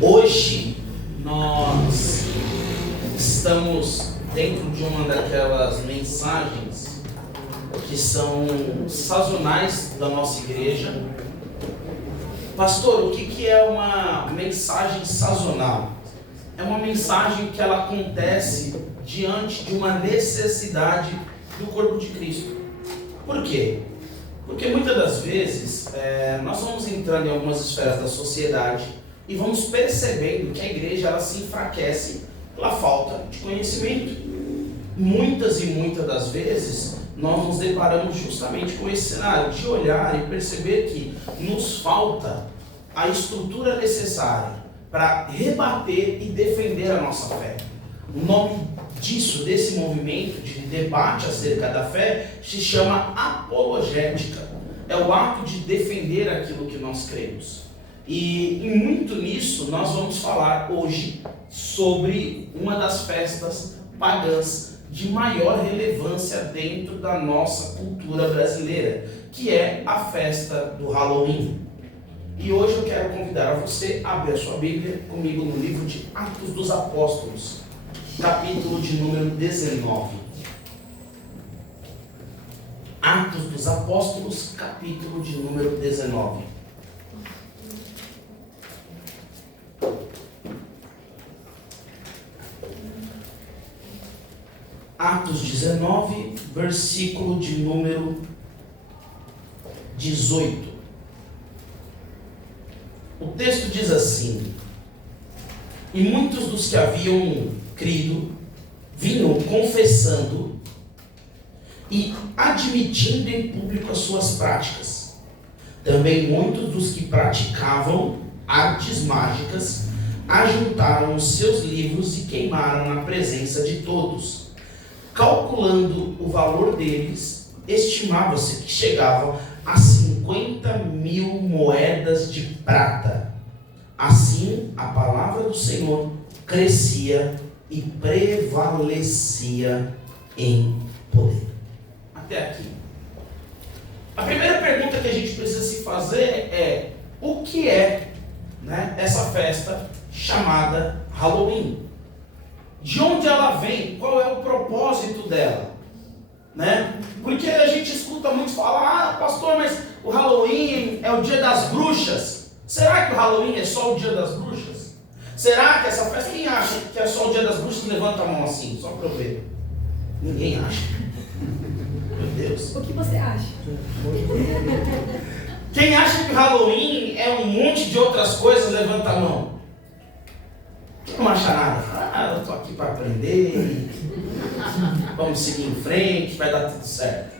Hoje nós estamos dentro de uma daquelas mensagens que são sazonais da nossa igreja. Pastor, o que é uma mensagem sazonal? É uma mensagem que ela acontece diante de uma necessidade do corpo de Cristo. Por quê? Porque muitas das vezes nós vamos entrando em algumas esferas da sociedade e vamos percebendo que a igreja ela se enfraquece pela falta de conhecimento. Muitas e muitas das vezes nós nos deparamos justamente com esse cenário de olhar e perceber que nos falta a estrutura necessária para rebater e defender a nossa fé. O nome disso, desse movimento de debate acerca da fé, se chama apologética. É o ato de defender aquilo que nós cremos. E muito nisso nós vamos falar hoje sobre uma das festas pagãs de maior relevância dentro da nossa cultura brasileira, que é a festa do Halloween. E hoje eu quero convidar você a abrir a sua Bíblia comigo no livro de Atos dos Apóstolos, capítulo de número 19. Atos dos Apóstolos, capítulo de número 19. Atos 19, versículo de número 18. O texto diz assim: E muitos dos que haviam crido vinham confessando e admitindo em público as suas práticas. Também muitos dos que praticavam artes mágicas ajuntaram os seus livros e queimaram na presença de todos. Calculando o valor deles, estimava-se que chegavam a 50.000 moedas de prata. Assim, a palavra do Senhor crescia e prevalecia em poder. Até aqui. A primeira pergunta que a gente precisa se fazer é: o que é, essa festa chamada Halloween? De onde ela vem? Qual é o propósito dela? Porque a gente escuta muito falar: pastor, mas o Halloween é o dia das bruxas. Será que o Halloween é só o dia das bruxas? Será que essa festa, quem acha que é só o dia das bruxas, levanta a mão assim, só para eu ver. Ninguém acha. Meu Deus. O que você acha? Quem acha que o Halloween é um monte de outras coisas, levanta a mão. Não acha nada. Eu estou aqui para aprender. Vamos seguir em frente, vai dar tudo certo.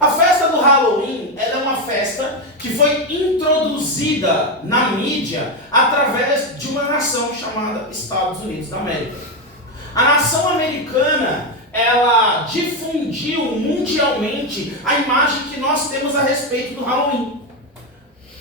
A festa do Halloween ela é uma festa que foi introduzida na mídia através de uma nação chamada Estados Unidos da América. A nação americana, ela difundiu mundialmente a imagem que nós temos a respeito do Halloween.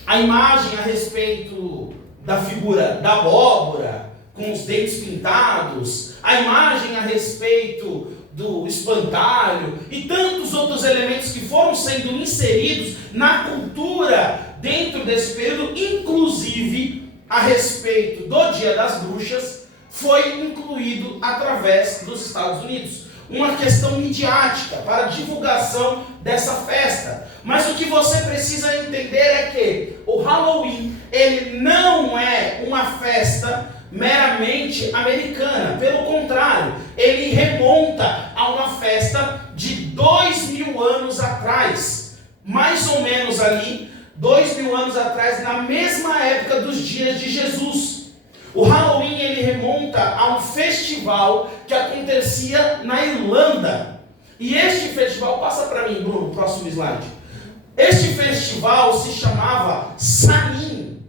A imagem a respeito da figura da abóbora, com os dentes pintados, a imagem a respeito do espantalho e tantos outros elementos que foram sendo inseridos na cultura dentro desse período, inclusive a respeito do Dia das Bruxas, foi incluído através dos Estados Unidos. Uma questão midiática para a divulgação dessa festa. Mas o que você precisa entender é que o Halloween, ele não é uma festa meramente americana. Pelo contrário, ele remonta a uma festa de 2.000 anos atrás. Mais ou menos ali, 2.000 anos atrás, na mesma época dos dias de Jesus. O Halloween ele remonta a um festival que acontecia na Irlanda. E este festival, passa para mim, Bruno, próximo slide. Este festival se chamava Samhain,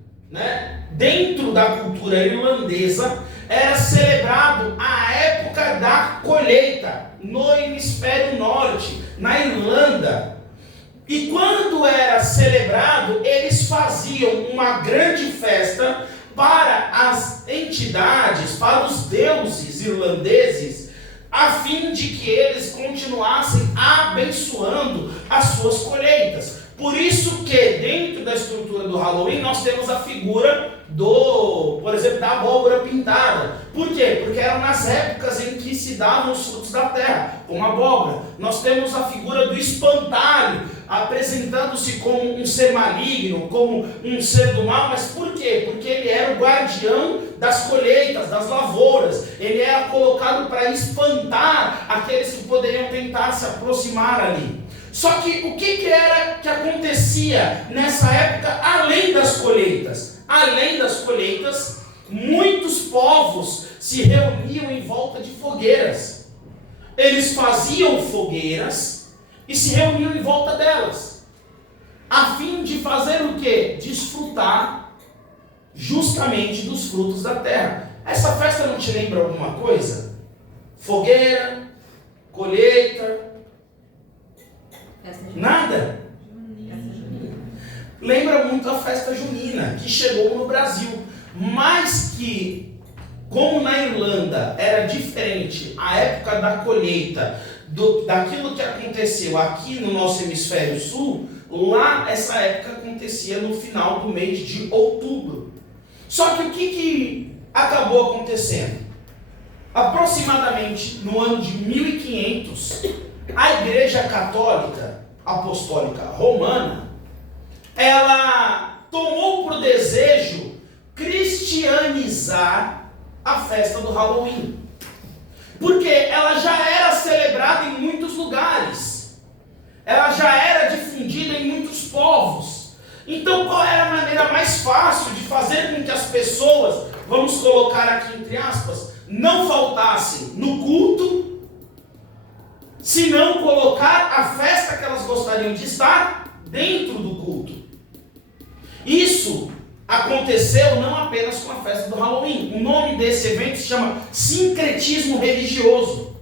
Dentro da cultura irlandesa, era celebrado a época da colheita no hemisfério norte, na Irlanda. E quando era celebrado, eles faziam uma grande festa para as entidades, para os deuses irlandeses, a fim de que eles continuassem abençoando as suas colheitas. Por isso que dentro da estrutura do Halloween nós temos a figura por exemplo, da abóbora pintada. Por quê? Porque eram nas épocas em que se davam os frutos da terra, como a abóbora. Nós temos a figura do espantalho, apresentando-se como um ser maligno, como um ser do mal. Mas por quê? Porque ele era o guardião das colheitas, das lavouras. Ele era colocado para espantar aqueles que poderiam tentar se aproximar ali. Só que o que era que acontecia nessa época além das colheitas? Além das colheitas, muitos povos se reuniam em volta de fogueiras. Eles faziam fogueiras e se reuniam em volta delas, a fim de fazer o quê? Desfrutar justamente dos frutos da terra. Essa festa não te lembra alguma coisa? Fogueira, colheita, nada? Lembra muito a festa junina, que chegou no Brasil, mas que, como na Irlanda era diferente a época da colheita daquilo que aconteceu aqui no nosso hemisfério sul, lá essa época acontecia no final do mês de outubro. Só que o que acabou acontecendo? Aproximadamente no ano de 1500, a Igreja Católica Apostólica Romana, ela tomou por desejo cristianizar a festa do Halloween. Porque ela já era celebrada em muitos lugares. Ela já era difundida em muitos povos. Então qual era a maneira mais fácil de fazer com que as pessoas, vamos colocar aqui entre aspas, não faltassem no culto, se não colocar a festa que elas gostariam de estar dentro do culto? Isso aconteceu não apenas com a festa do Halloween. O nome desse evento se chama sincretismo religioso.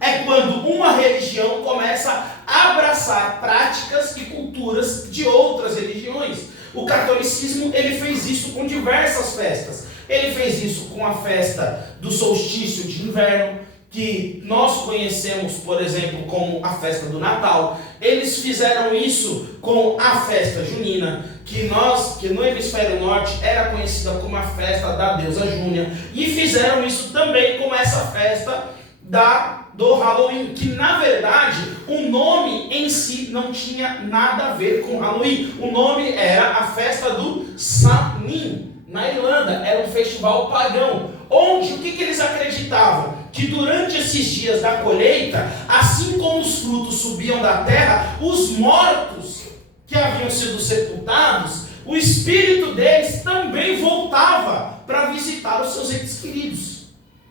É quando uma religião começa a abraçar práticas e culturas de outras religiões. O catolicismo ele fez isso com diversas festas. Ele fez isso com a festa do solstício de inverno, que nós conhecemos, por exemplo, como a festa do Natal. Eles fizeram isso com a festa junina, que no hemisfério norte era conhecida como a festa da deusa Júnia, e fizeram isso também com essa festa do Halloween, que na verdade o nome em si não tinha nada a ver com Halloween. O nome era a festa do Samhain, na Irlanda. Era um festival pagão, onde o que eles acreditavam? Que durante esses dias da colheita, assim como os frutos subiam da terra, os mortos que haviam sido sepultados, o espírito deles também voltava para visitar os seus entes queridos.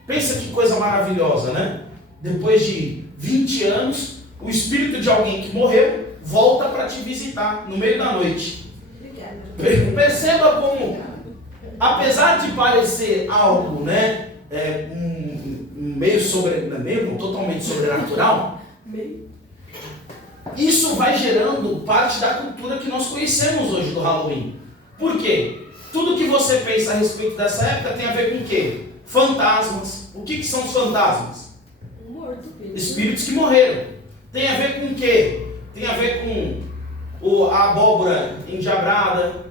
Pensa que coisa maravilhosa, né? Depois de 20 anos, o espírito de alguém que morreu volta para te visitar no meio da noite. Perceba como, apesar de parecer algo, né, meio totalmente sobrenatural, isso vai gerando parte da cultura que nós conhecemos hoje do Halloween. Por quê? Tudo que você pensa a respeito dessa época tem a ver com o quê? Fantasmas. O que são os fantasmas? Espíritos que morreram. Tem a ver com o quê? Tem a ver com a abóbora endiabrada,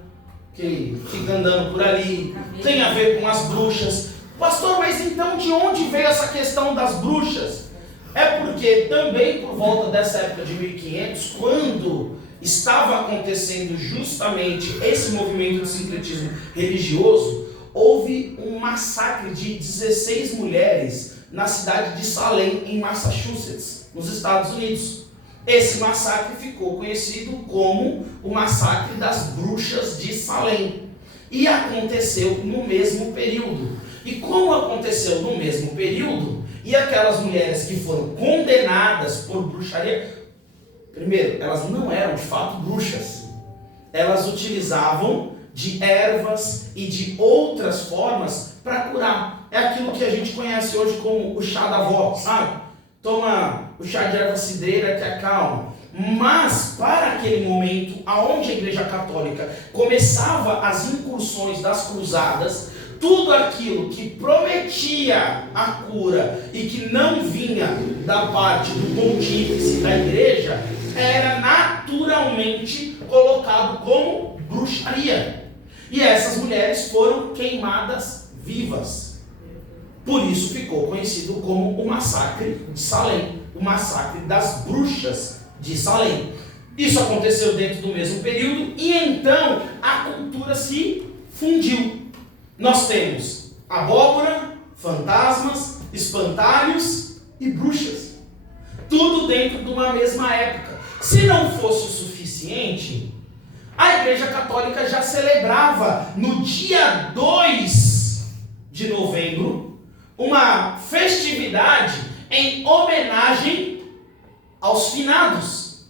que fica andando por ali. Tem a ver com as bruxas. Pastor, mas então de onde veio essa questão das bruxas? É porque também por volta dessa época de 1500, quando estava acontecendo justamente esse movimento de sincretismo religioso, houve um massacre de 16 mulheres na cidade de Salem, em Massachusetts, nos Estados Unidos. Esse massacre ficou conhecido como o massacre das bruxas de Salem. E aconteceu no mesmo período. E como aconteceu no mesmo período, e aquelas mulheres que foram condenadas por bruxaria, primeiro, elas não eram de fato bruxas. Elas utilizavam de ervas e de outras formas para curar. É aquilo que a gente conhece hoje como o chá da avó, sabe? Toma o chá de erva cidreira que acalma. Mas para aquele momento, aonde a Igreja Católica começava as incursões das cruzadas, tudo aquilo que prometia a cura e que não vinha da parte do pontífice da igreja, era naturalmente colocado como bruxaria. E essas mulheres foram queimadas vivas. Por isso ficou conhecido como o massacre de Salem, o massacre das bruxas de Salem. Isso aconteceu dentro do mesmo período e então a cultura se fundiu. Nós temos abóbora, fantasmas, espantalhos e bruxas. Tudo dentro de uma mesma época. Se não fosse o suficiente, a Igreja Católica já celebrava no dia 2 de novembro uma festividade em homenagem aos finados.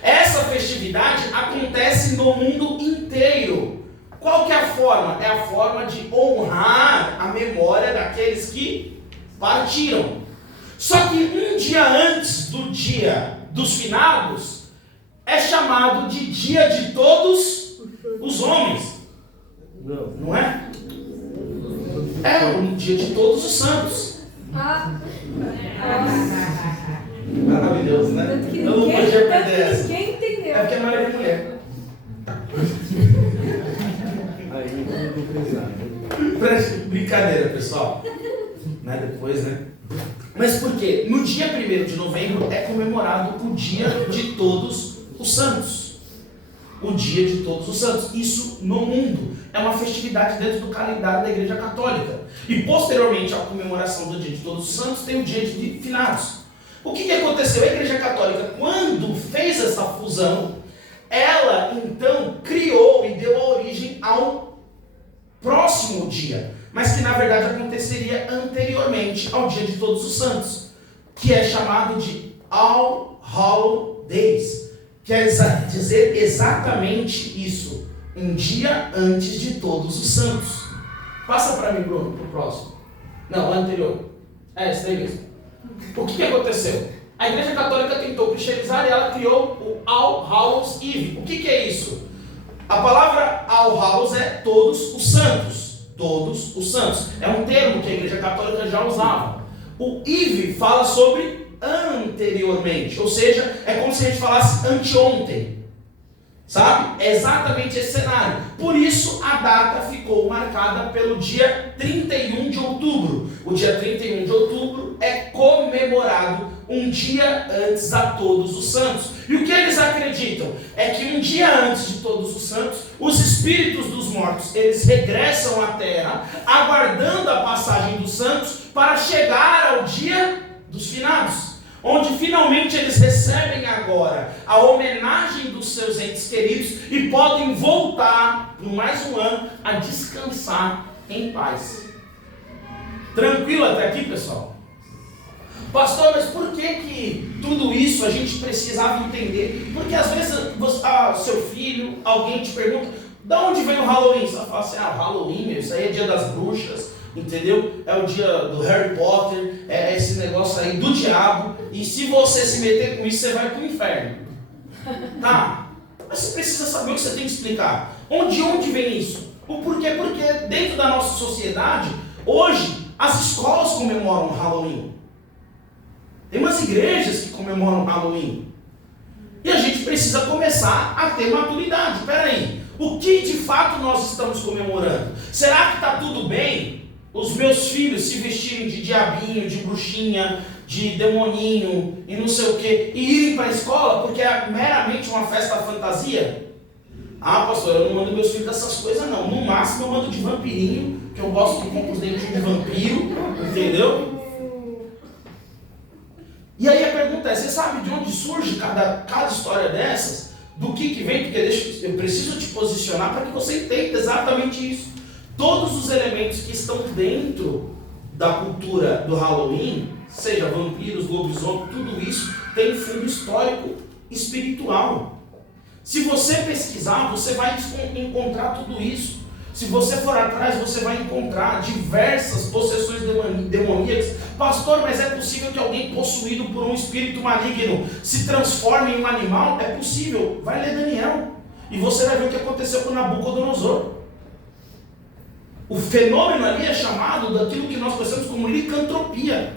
Essa festividade acontece no mundo inteiro. Qual que é a forma? É a forma de honrar a memória daqueles que partiram. Só que um dia antes do dia dos finados, é chamado de dia de todos os homens. Não é? É o dia de todos os santos. Maravilhoso, né? Eu não podia perder essa. Ninguém entendeu. É porque a maioria é mulher. Brincadeira, pessoal. Né? Depois, né? Mas por quê? No dia 1º de novembro é comemorado o dia de todos os santos. O dia de todos os santos. Isso no mundo. É uma festividade dentro do calendário da Igreja Católica. E posteriormente à comemoração do dia de todos os santos, tem o dia de finados. O que aconteceu? A Igreja Católica, quando fez essa fusão, ela então criou e deu a origem ao próximo dia, mas que na verdade aconteceria anteriormente ao dia de todos os santos, que é chamado de All Hallows Days. Quer dizer exatamente isso, um dia antes de todos os santos. Passa para mim, Bruno, para o próximo. Não, o anterior. É, esse daí mesmo. O que aconteceu? A Igreja Católica tentou cristianizar e ela criou o All Hallows Eve. O que é isso? A palavra All Hallows é todos os santos. Todos os santos. É um termo que a Igreja Católica já usava. O Eve fala sobre anteriormente, ou seja, é como se a gente falasse anteontem. Sabe? É exatamente esse cenário. Por isso a data ficou marcada pelo dia 31 de outubro. O dia 31 de outubro é comemorado um dia antes a todos os santos. E o que eles acreditam? É que um dia antes de todos os santos, os espíritos dos mortos, eles regressam à terra, aguardando a passagem dos santos para chegar ao dia dos finados, onde finalmente eles recebem agora a homenagem dos seus entes queridos e podem voltar por mais um ano a descansar em paz. Tranquilo até aqui, pessoal? Pastor, mas por que tudo isso a gente precisava entender? Porque às vezes seu filho, alguém te pergunta, de onde vem o Halloween? Você fala assim, o Halloween, isso aí é dia das bruxas, entendeu? É o dia do Harry Potter, é esse negócio aí do diabo, e se você se meter com isso, você vai pro inferno. Tá? Mas você precisa saber o que você tem que explicar. De onde vem isso? O porquê? Porque dentro da nossa sociedade, hoje, as escolas comemoram o Halloween. Tem umas igrejas que comemoram Halloween. E a gente precisa começar a ter maturidade. Espera aí, o que de fato nós estamos comemorando? Será que está tudo bem os meus filhos se vestirem de diabinho, de bruxinha, de demoninho e não sei o que, e irem para a escola porque é meramente uma festa fantasia? Ah, pastor, eu não mando meus filhos dessas coisas não. No máximo eu mando de vampirinho, que eu gosto de comprar os dentinhos de vampiro, entendeu? E aí a pergunta é, você sabe de onde surge cada história dessas? Do que vem? Porque eu preciso te posicionar para que você entenda exatamente isso. Todos os elementos que estão dentro da cultura do Halloween, seja vampiros, lobisomem, tudo isso tem fundo histórico espiritual. Se você pesquisar, você vai encontrar tudo isso. Se você for atrás, você vai encontrar diversas possessões demoníacas. Pastor, mas é possível que alguém possuído por um espírito maligno se transforme em um animal? É possível. Vai ler Daniel. E você vai ver o que aconteceu com Nabucodonosor. O fenômeno ali é chamado daquilo que nós conhecemos como licantropia.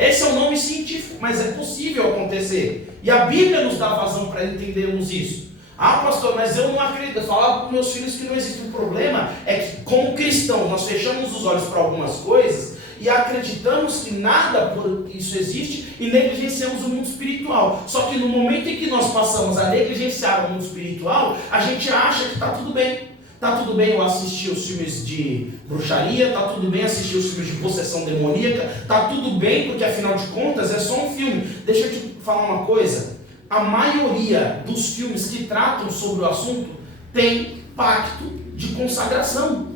Esse é o nome científico, mas é possível acontecer. E a Bíblia nos dá vazão para entendermos isso. Ah, pastor, mas eu não acredito. Eu falava para meus filhos que não existe um problema. É que, como cristãos, nós fechamos os olhos para algumas coisas e acreditamos que nada por isso existe e negligenciamos o mundo espiritual. Só que no momento em que nós passamos a negligenciar o mundo espiritual, a gente acha que está tudo bem. Está tudo bem eu assistir os filmes de bruxaria, está tudo bem assistir os filmes de possessão demoníaca, está tudo bem porque afinal de contas é só um filme. Deixa eu te falar uma coisa. A maioria dos filmes que tratam sobre o assunto tem pacto de consagração.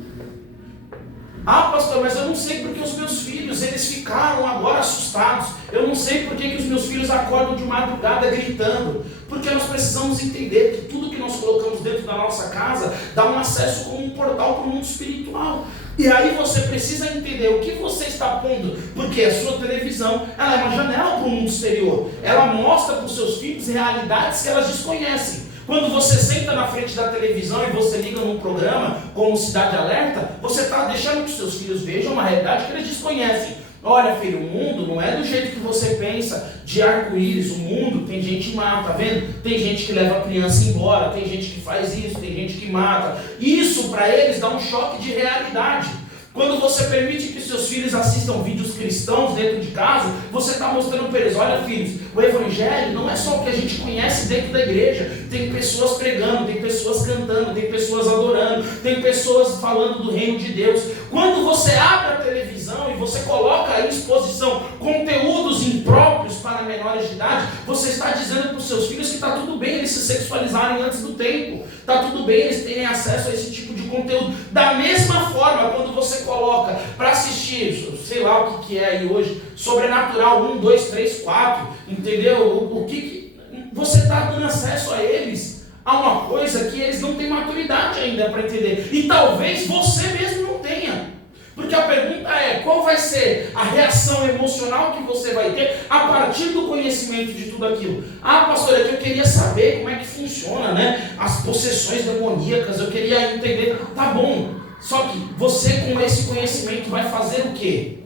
Ah, pastor, mas eu não sei porque os meus filhos, eles ficaram agora assustados. Eu não sei porque que os meus filhos acordam de madrugada gritando. Porque nós precisamos entender que tudo que nós colocamos dentro da nossa casa dá um acesso como um portal para o mundo espiritual. E aí você precisa entender o que você está pondo, porque a sua televisão, ela é uma janela para o mundo exterior. Ela mostra para os seus filhos realidades que elas desconhecem. Quando você senta na frente da televisão e você liga num programa como Cidade Alerta, você está deixando que os seus filhos vejam uma realidade que eles desconhecem. Olha, filho, o mundo não é do jeito que você pensa, de arco-íris. O mundo tem gente que mata, tá vendo? Tem gente que leva a criança embora, tem gente que faz isso, tem gente que mata. Isso para eles dá um choque de realidade. Quando você permite que seus filhos assistam vídeos cristãos dentro de casa, você está mostrando para eles, olha filhos, o evangelho não é só o que a gente conhece dentro da igreja. Tem pessoas pregando, tem pessoas cantando, tem pessoas adorando, tem pessoas falando do reino de Deus. Quando você abre a televisão e você coloca à exposição conteúdos impróprios para menores de idade, você está dizendo para os seus filhos que está tudo bem eles se sexualizarem antes do tempo. Está tudo bem eles terem acesso a esse tipo de conteúdo. Da mesma forma, quando você coloca para assistir, sei lá o que é aí hoje, Sobrenatural 1, 2, 3, 4, entendeu? O que você está dando acesso a eles a uma coisa que eles não têm maturidade ainda para entender. E talvez você mesmo não tenha. Porque a pergunta é, qual vai ser a reação emocional que você vai ter a partir do conhecimento de tudo aquilo? Ah, pastor, eu queria saber como é que funciona, né? As possessões demoníacas, eu queria entender. Tá bom, só que você com esse conhecimento vai fazer o quê?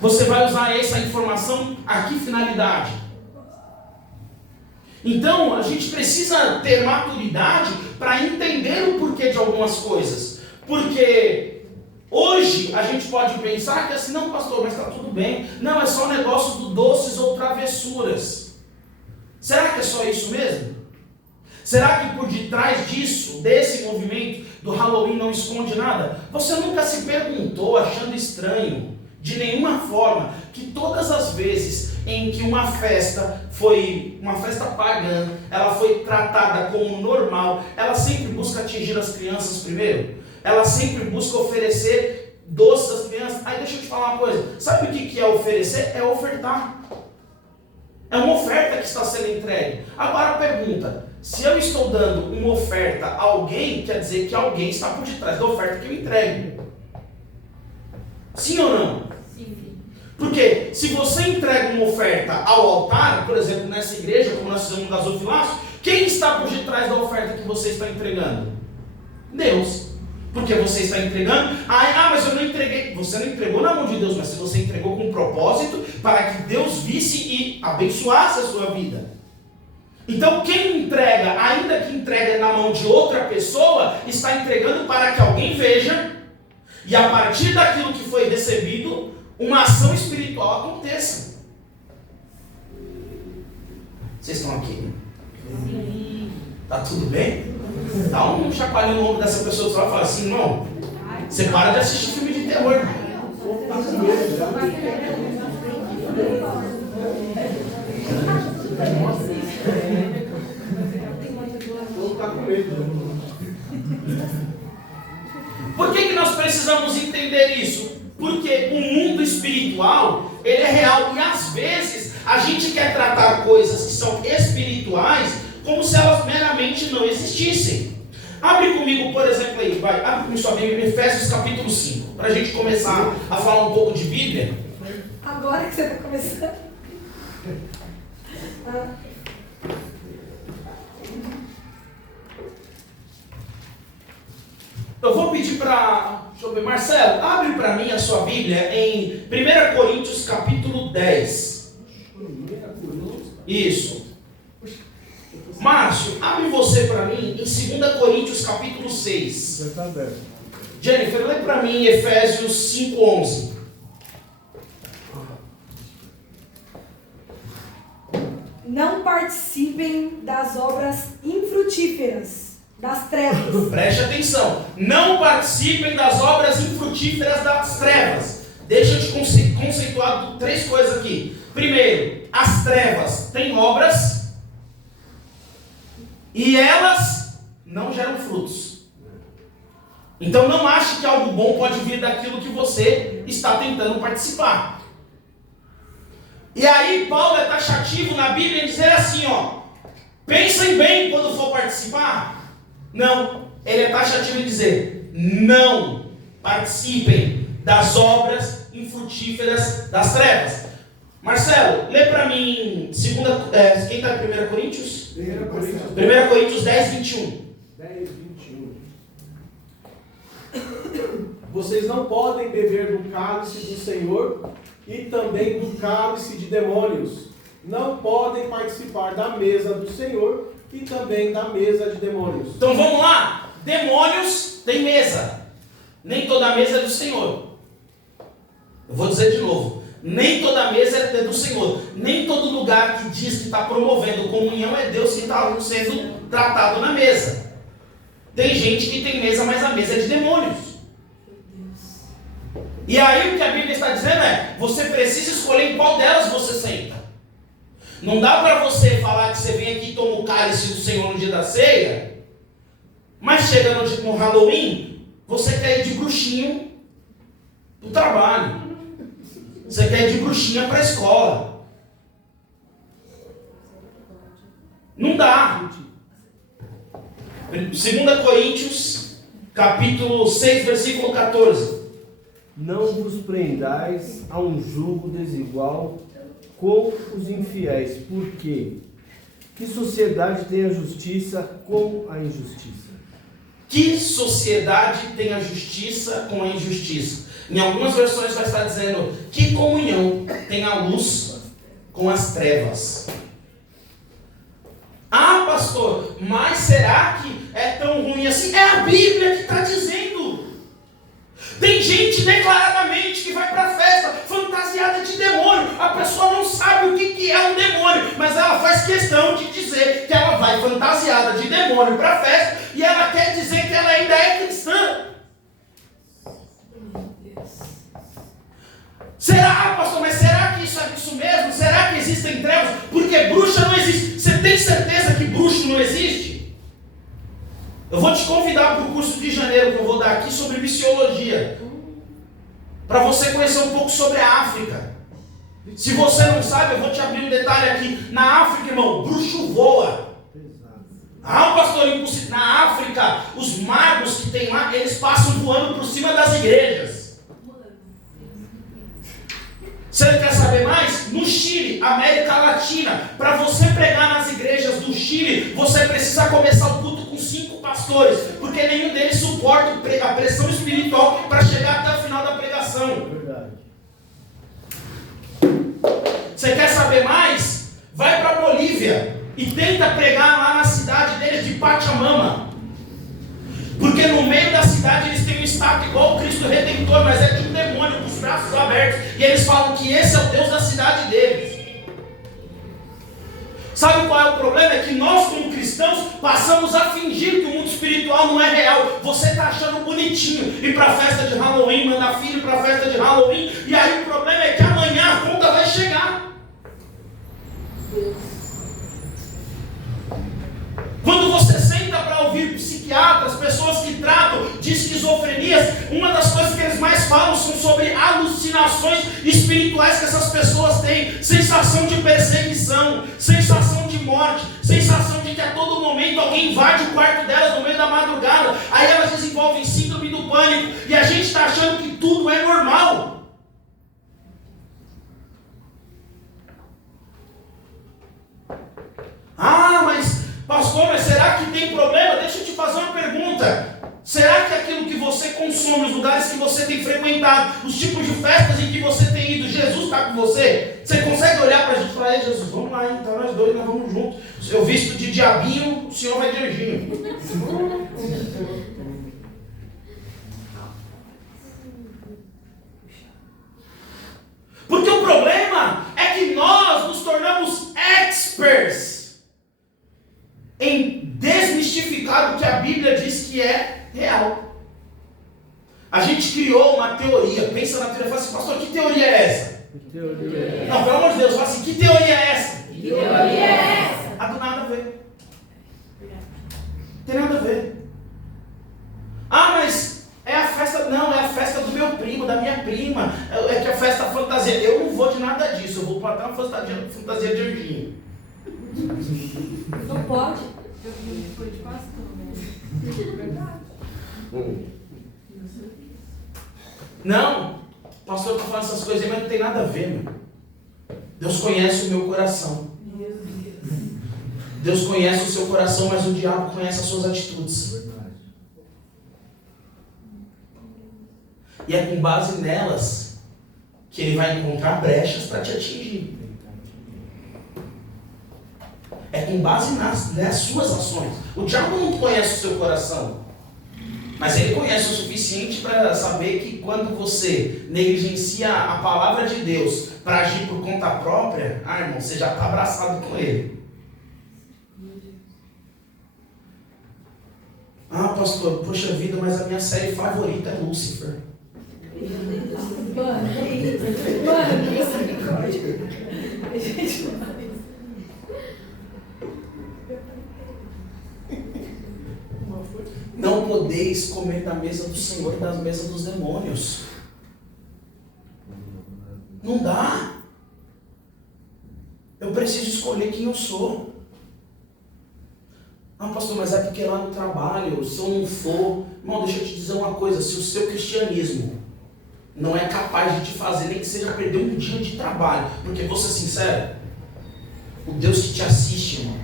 Você vai usar essa informação a que finalidade? Então, a gente precisa ter maturidade para entender o porquê de algumas coisas. Porque hoje a gente pode pensar que assim, não pastor, mas está tudo bem. Não, é só um negócio do doces ou travessuras. Será que é só isso mesmo? Será que por detrás disso, desse movimento do Halloween não esconde nada? Você nunca se perguntou, achando estranho, de nenhuma forma, que todas as vezes em que uma festa foi uma festa pagã, ela foi tratada como normal, ela sempre busca atingir as crianças primeiro? Ela sempre busca oferecer doces às crianças? Aí deixa eu te falar uma coisa, sabe o que é oferecer? É ofertar. É uma oferta que está sendo entregue. Agora a pergunta, se eu estou dando uma oferta a alguém, quer dizer que alguém está por detrás da oferta que eu entrego. Sim ou não? Porque se você entrega uma oferta ao altar, por exemplo, nessa igreja, como nós fizemos no gasofilácio, quem está por detrás da oferta que você está entregando? Deus. Porque você está entregando, mas eu não entreguei. Você não entregou na mão de Deus, mas você entregou com um propósito para que Deus visse e abençoasse a sua vida. Então quem entrega, ainda que entregue na mão de outra pessoa, está entregando para que alguém veja, e a partir daquilo que foi recebido, uma ação espiritual aconteça. Vocês estão aqui? Sim. Tá tudo bem? Dá um chacoalhão no ombro dessa pessoa que vai falar assim, irmão, você para de assistir filme de terror. Por que nós precisamos entender isso? Porque o mundo espiritual, ele é real. E às vezes, a gente quer tratar coisas que são espirituais como se elas meramente não existissem. Abre comigo, por exemplo, aí, abre comigo sua Bíblia em Efésios capítulo 5, para a gente começar a falar um pouco de Bíblia. Agora que você está começando. Eu vou pedir para Deixa eu ver, Marcelo, abre para mim a sua Bíblia em 1 Coríntios capítulo 10. Isso. Márcio, abre você para mim em 2 Coríntios capítulo 6. Já está aberto. Jennifer, lê para mim Efésios 5:11. Não participem das obras infrutíferas das trevas. Preste atenção. Não participem das obras infrutíferas das trevas. Deixa eu te conceituar 3 coisas aqui. Primeiro, as trevas têm obras e elas não geram frutos. Então não ache que algo bom pode vir daquilo que você está tentando participar. E aí Paulo é taxativo na Bíblia em dizer assim, ó, pensem bem quando for participar. Não, ele é taxativo em dizer, não participem das obras infrutíferas das trevas. Marcelo, lê para mim, quem está em 1 Coríntios? 1 Coríntios 10, 21. 10, 21. Vocês não podem beber do cálice do Senhor e também do cálice de demônios. Não podem participar da mesa do Senhor e também da mesa de demônios. Então vamos lá. Demônios tem mesa. Nem toda mesa é do Senhor. Eu vou dizer de novo. Nem toda mesa é do Senhor. Nem todo lugar que diz que está promovendo comunhão é Deus que está sendo tratado na mesa. Tem gente que tem mesa, mas a mesa é de demônios. E aí o que a Bíblia está dizendo é, você precisa escolher em qual delas você senta. Não dá para você falar que você vem aqui e toma o cálice do Senhor no dia da ceia, mas chega no Halloween, você quer ir de bruxinho para o trabalho. Você quer ir de bruxinha para a escola. Não dá. 2 Coríntios, capítulo 6, versículo 14. Não vos prendais a um jugo desigual com os infiéis, porque que sociedade tem a justiça com a injustiça? Que sociedade tem a justiça com a injustiça? Em algumas versões vai estar dizendo que comunhão tem a luz com as trevas. Ah, pastor, mas será que é tão ruim assim? É a Bíblia que está dizendo. Tem gente declaradamente que vai para a festa fantasiada de demônio. A pessoa não sabe o que é um demônio, mas ela faz questão de dizer que ela vai fantasiada de demônio para a festa e ela quer dizer que ela ainda é cristã. Será, pastor, mas será que isso é isso mesmo? Será que existem trevas? Porque bruxa não existe. Você tem certeza que bruxo não existe? Eu vou te convidar para o curso de janeiro que eu vou dar aqui sobre missiologia. Para você conhecer um pouco sobre a África. Se você não sabe, eu vou te abrir um detalhe aqui. Na África, irmão, bruxo voa. Ah, pastor, na África, os magos que tem lá, eles passam voando por cima das igrejas. Você quer saber mais? No Chile, América Latina, para você pregar nas igrejas do Chile, você precisa começar o culto com 5 pastores, porque nenhum deles suporta a pressão espiritual para chegar até o final da pregação. Verdade. Você quer saber mais? Vai para Bolívia e tenta pregar lá na cidade deles de Pachamama. Porque no meio da cidade eles têm um estátua igual o Cristo Redentor, mas é de um demônio com os braços abertos. E eles falam que esse é o Deus da cidade deles. Sabe qual é o problema? É que nós como cristãos passamos a fingir que o mundo espiritual não é real. Você está achando bonitinho ir para a festa de Halloween, mandar filho para a festa de Halloween. E aí o problema é que amanhã a conta vai chegar. Quando você senta para ouvir psiquiatras, pessoas que tratam de esquizofrenias, uma das coisas que eles mais falam são sobre alucinações espirituais que essas pessoas têm. Sensação de perseguição, sensação de morte, sensação de que a todo momento alguém invade o quarto delas no meio da madrugada. Aí elas desenvolvem síndrome do pânico e a gente está achando que tudo é normal. Ah, mas pastor, mas será que tem problema? Deixa eu te fazer uma pergunta. Será que aquilo que você consome, os lugares que frequentado, os tipos de festas em que você tem ido, Jesus está com você. Você consegue olhar para a gente e falar: ei, Jesus, vamos lá, então nós dois, nós vamos juntos. Eu visto de diabinho, o senhor vai de anjinho. Porque o problema é que nós nos tornamos experts em desmistificar o que a Bíblia diz que é real. A gente criou uma teoria, pensa na teoria, fala assim: pastor, que teoria é essa? Que teoria é essa? Não, pelo amor de Deus, fala assim: que teoria é essa? Que teoria é essa? Ah, do nada a ver. Tem nada a ver. Ah, mas é a festa, não, é a festa do meu primo, da minha prima, é que a festa fantasia. Eu não vou de nada disso, eu vou para uma fantasia de anjinho. Não pode? Eu fui de pastor, né? Verdade. Não, o pastor está falando essas coisas aí, mas não tem nada a ver, meu. Deus conhece o meu coração. Deus conhece o seu coração, mas o diabo conhece as suas atitudes. E é com base nelas que ele vai encontrar brechas para te atingir. É com base nas suas ações. O diabo não conhece o seu coração, mas ele conhece o suficiente para saber que quando você negligencia a palavra de Deus para agir por conta própria, irmão, você já está abraçado com ele. Ah, pastor, poxa vida, mas a minha série favorita é Lúcifer. Mano, é isso. Mano, misericórdia. Não podeis comer da mesa do Senhor e da mesa dos demônios. Não dá. Eu preciso escolher quem eu sou. Ah, pastor, mas é porque lá no trabalho, se eu não for... Irmão, deixa eu te dizer uma coisa. Se o seu cristianismo não é capaz de te fazer nem que seja perder um dia de trabalho, porque vou ser sincero, o Deus que te assiste, irmão,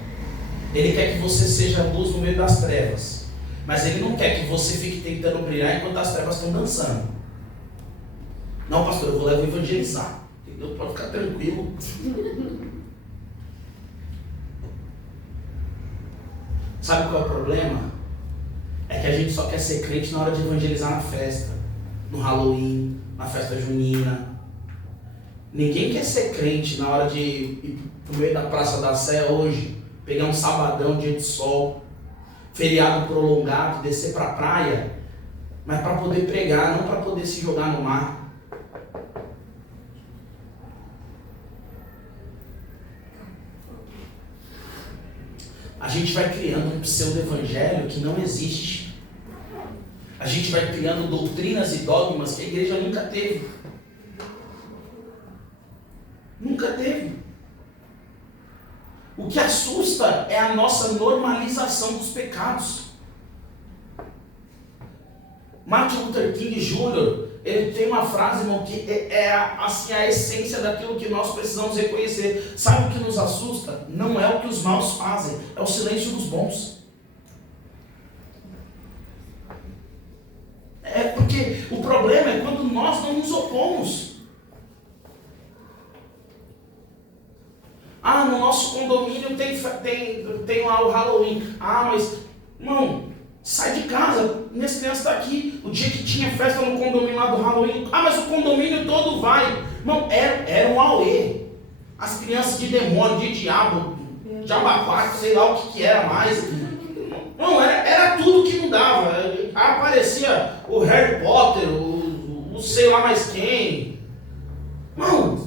Ele quer que você seja luz no meio das trevas, mas Ele não quer que você fique tentando brilhar enquanto as trevas estão dançando. Não, pastor, eu vou lá evangelizar. Deus pode ficar tranquilo. Sabe qual é o problema? É que a gente só quer ser crente na hora de evangelizar na festa, no Halloween, na festa junina. Ninguém quer ser crente na hora de ir pro meio da Praça da Sé hoje, pegar um sabadão, dia de sol, feriado prolongado, descer para a praia, mas para poder pregar, não para poder se jogar no mar. A gente vai criando um pseudo-evangelho que não existe. A gente vai criando doutrinas e dogmas que a igreja nunca teve. Nunca teve. O que assusta é a nossa normalização dos pecados. Martin Luther King Jr., ele tem uma frase, irmão, que é assim, a essência daquilo que nós precisamos reconhecer. Sabe o que nos assusta? Não é o que os maus fazem, é o silêncio dos bons. É porque o problema é quando nós não nos opomos. Ah, no nosso condomínio tem lá o Halloween. Ah, mas, irmão, sai de casa, minhas crianças estão aqui. O dia que tinha festa no condomínio lá do Halloween. Ah, mas o condomínio todo vai. Irmão, era um auê. As crianças de demônio, de diabo, de abacaxi, sei lá o que era mais. Não, era tudo que não dava. Aparecia o Harry Potter, o sei lá mais quem. Irmão,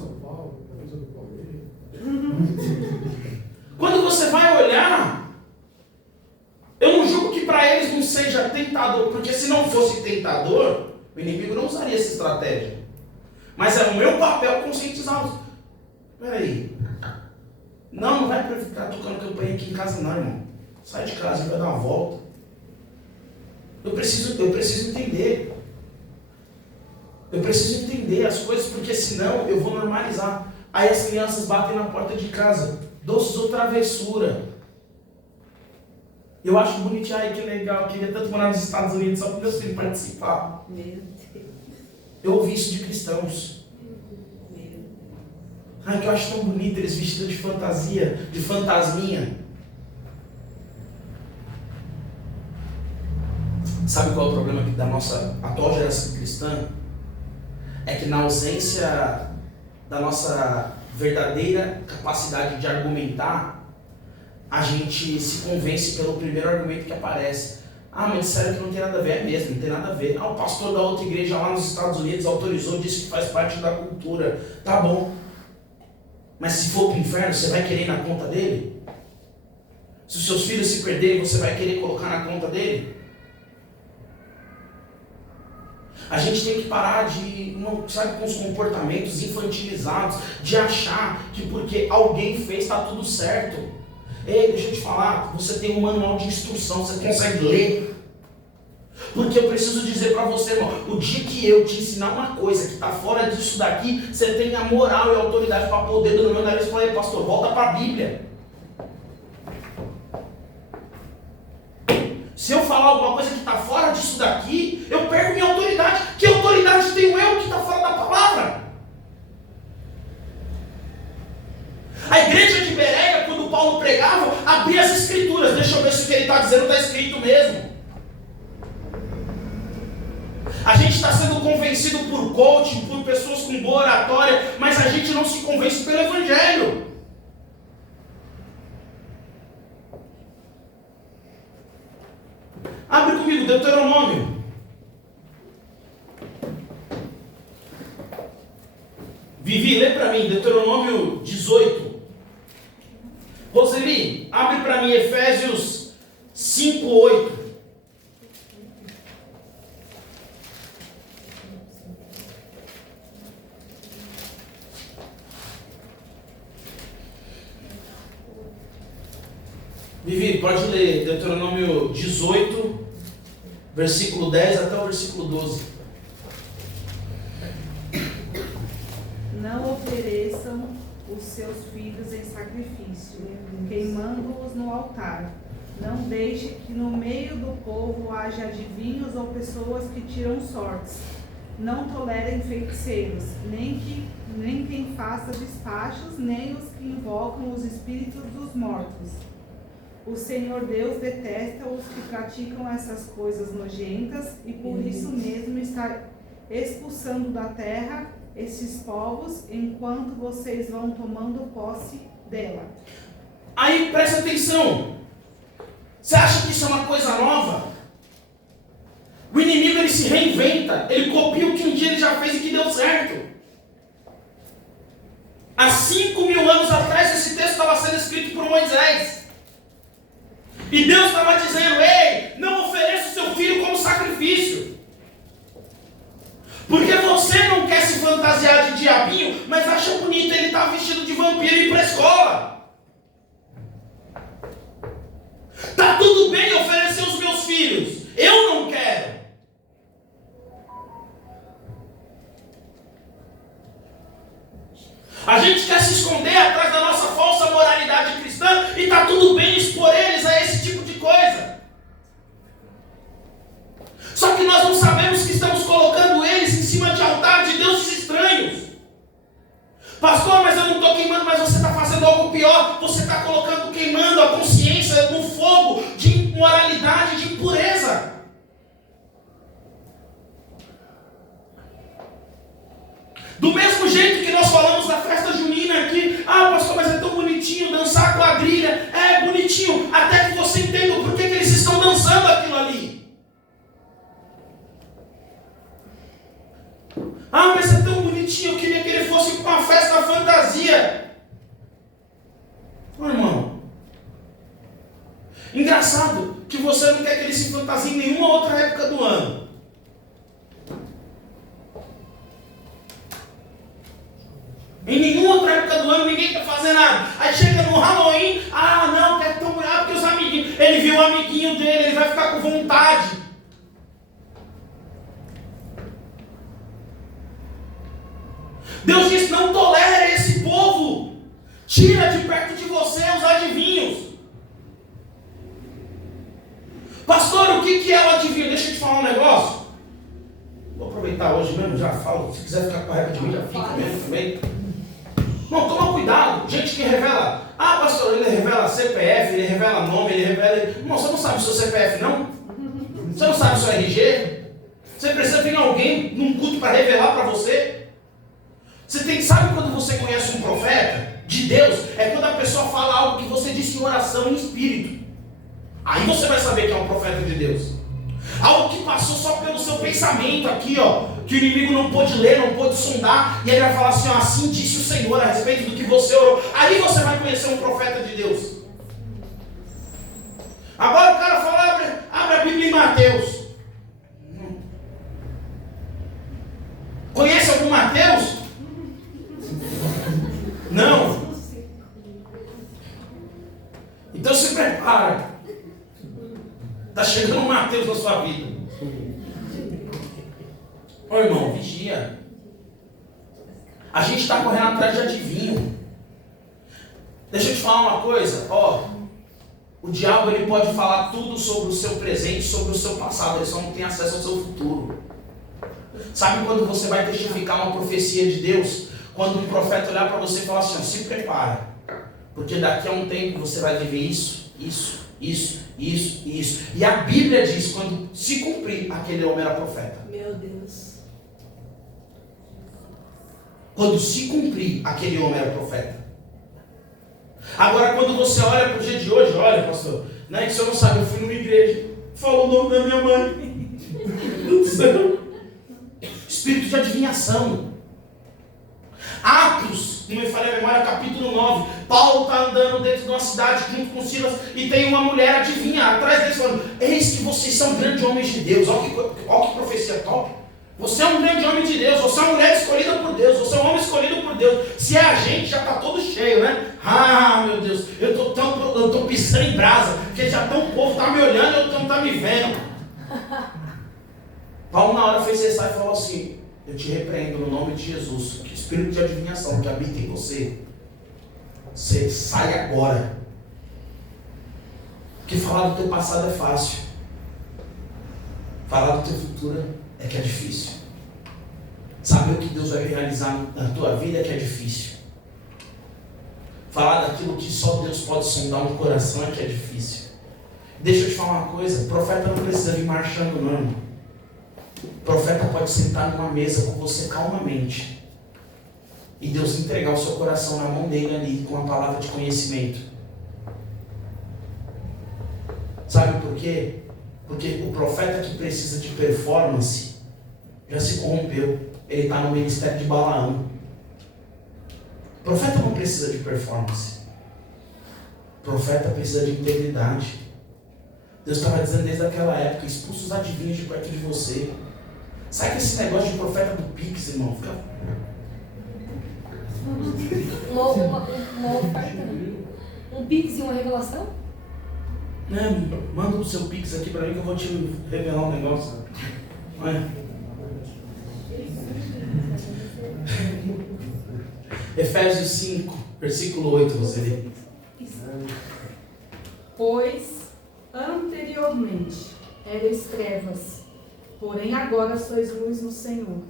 quando você vai olhar, eu não julgo que para eles não seja tentador, porque se não fosse tentador, o inimigo não usaria essa estratégia. Mas é o meu papel conscientizá-los. Peraí, não vai ficar tocando campanha aqui em casa não, irmão. Sai de casa e vai dar uma volta. Eu preciso entender. Eu preciso entender as coisas, porque senão eu vou normalizar. Aí as crianças batem na porta de casa. Doces ou travessura. Eu acho bonitinho, ai que legal, eu queria tanto morar nos Estados Unidos só para meus filhos participar. Meu Deus. Eu ouvi isso de cristãos. Ai, que eu acho tão bonito eles vestidos de fantasia, de fantasminha. Sabe qual é o problema da nossa atual geração cristã? É que na ausência da nossa verdadeira capacidade de argumentar, a gente se convence pelo primeiro argumento que aparece. Ah, mas disseram que não tem nada a ver. É mesmo, não tem nada a ver. Ah, o pastor da outra igreja lá nos Estados Unidos autorizou, disse que faz parte da cultura. Tá bom. Mas se for para o inferno, você vai querer ir na conta dele? Se os seus filhos se perderem, você vai querer colocar na conta dele? A gente tem que parar de, sabe, com os comportamentos infantilizados, de achar que porque alguém fez está tudo certo. Ei, deixa eu te falar, você tem um manual de instrução, você consegue ler. Porque eu preciso dizer para você, irmão, o dia que eu te ensinar uma coisa que está fora disso daqui, você tem a moral e a autoridade para pôr o dedo no meu nariz e falar, pastor, volta para a Bíblia. Se eu falar alguma coisa que está fora disso daqui, eu perco minha autoridade. Que autoridade tenho eu que está fora da palavra? A igreja de Bereia, quando Paulo pregava, abria as escrituras. Deixa eu ver se o que ele está dizendo está escrito mesmo. A gente está sendo convencido por coaching, por pessoas com boa oratória, mas a gente não se convence pelo Evangelho. Abre comigo, Deuteronômio. Vivi, lê para mim, Deuteronômio 18. Roseli, abre para mim Efésios 5:8. Vivi, pode ler Deuteronômio 18, versículo 10 até o versículo 12. Não ofereçam os seus filhos em sacrifício, queimando-os no altar. Não deixe que no meio do povo haja adivinhos ou pessoas que tiram sortes. Não tolerem feiticeiros, nem quem faça despachos, nem os que invocam os espíritos dos mortos. O Senhor Deus detesta os que praticam essas coisas nojentas e por isso mesmo está expulsando da terra esses povos enquanto vocês vão tomando posse dela. Aí presta atenção. Você acha que isso é uma coisa nova? O inimigo ele se reinventa, ele copia o que um dia ele já fez e que deu certo. Há 5.000 anos atrás esse texto estava sendo escrito por Moisés. E Deus estava dizendo, ei, não ofereça o seu filho como sacrifício. Porque você não quer se fantasiar de diabinho, mas acha bonito ele estar vestido de vampiro e ir para a escola. Tá tudo bem oferecer os meus filhos. Eu não quero. A gente quer se esconder atrás da nossa falsa moralidade cristã e tá tudo bem expor eles a esse tipo de coisa. Só que nós não sabemos que estamos colocando eles em cima de altar de deuses estranhos. Pastor, mas eu não estou queimando, mas você está fazendo algo pior. Você está queimando a consciência no fogo de imoralidade, de impureza. Do mesmo jeito que nós falamos na festa junina aqui, pastor, mas é tão bonitinho dançar quadrilha. É bonitinho, até que você entenda por que eles estão dançando aquilo ali. Mas é tão bonitinho, eu queria que ele fosse para uma festa fantasia. Irmão, engraçado que você não quer que ele se fantasie em nenhuma outra época do ano. Em nenhuma outra época do ano ninguém quer fazer nada. Aí chega no Halloween, não, quer tão bonito, porque os amiguinhos, ele viu o amiguinho dele, ele vai ficar com vontade. Deus diz, não tolere esse povo. Tira de perto de você os adivinhos. Pastor, o que é o adivinho? Deixa eu te falar um negócio. Vou aproveitar hoje mesmo, já falo. Se quiser ficar com raiva de mim, já fica mesmo também. Não, toma cuidado. Gente que revela. Ah, pastor, ele revela CPF, ele revela nome, ele revela. Irmão, você não sabe o seu CPF, não? Você não sabe o seu RG? Você precisa vir alguém num culto para revelar para você? Você tem, sabe quando você conhece um profeta de Deus? É quando a pessoa fala algo que você disse em oração em espírito. Aí você vai saber que é um profeta de Deus. Algo que passou só pelo seu pensamento aqui, ó, que o inimigo não pôde ler, não pôde sondar, e ele vai falar assim, ó, assim disse o Senhor a respeito do que você orou. Aí você vai conhecer um profeta de Deus. Agora o cara fala, abre a Bíblia em Mateus. Conhece algum Mateus? Não. Então se prepara. Está chegando um Mateus na sua vida. Ô irmão, vigia. A gente está correndo atrás de adivinho. Deixa eu te falar uma coisa. Ó, o diabo ele pode falar tudo sobre o seu presente, sobre o seu passado. Ele só não tem acesso ao seu futuro. Sabe quando você vai testificar uma profecia de Deus? Quando um profeta olhar para você e falar assim, ó, se prepara. Porque daqui a um tempo você vai viver isso. E a Bíblia diz, quando se cumprir, aquele homem era profeta. Meu Deus. Quando se cumprir, aquele homem era profeta. Agora, quando você olha para o dia de hoje, olha, pastor, não é que o senhor não sabe, eu fui numa igreja, falou o nome da minha mãe. Do céu. Espírito de adivinhação. Atos, não me falei a memória, capítulo 9. Paulo está andando dentro de uma cidade junto com Silas e tem uma mulher adivinha atrás deles falando, eis que vocês são grandes homens de Deus. Olha que profecia top. Você é um grande homem de Deus, você é uma mulher escolhida por Deus, você é um homem escolhido por Deus. Se é a gente, já está todo cheio, né? Ah, meu Deus, eu estou pisando em brasa, porque já tão, o povo está me olhando e eu não está me vendo. Paulo na hora fez cessar e falou assim, eu te repreendo no nome de Jesus, que o espírito de adivinhação que habita em você sai agora. Porque falar do teu passado é fácil. Falar do teu futuro é que é difícil. Saber o que Deus vai realizar na tua vida é que é difícil. Falar daquilo que só Deus pode sondar um coração é que é difícil. Deixa eu te falar uma coisa, o profeta não precisa vir marchando não, irmão. O profeta pode sentar numa mesa com você calmamente e Deus entregar o seu coração na mão dele ali com uma palavra de conhecimento. Sabe por quê? Porque o profeta que precisa de performance já se corrompeu. Ele está no ministério de Balaão. O profeta não precisa de performance. O profeta precisa de integridade. Deus estava dizendo desde aquela época, expulsa os adivinhos de perto de você. Sabe que esse negócio de profeta do Pix, irmão, fica... Um Pix e uma revelação? Manda o seu Pix aqui para mim que eu vou te revelar um negócio. Não é? Efésios 5, versículo 8, você lê. Pois anteriormente erais trevas, porém agora sois luz no Senhor.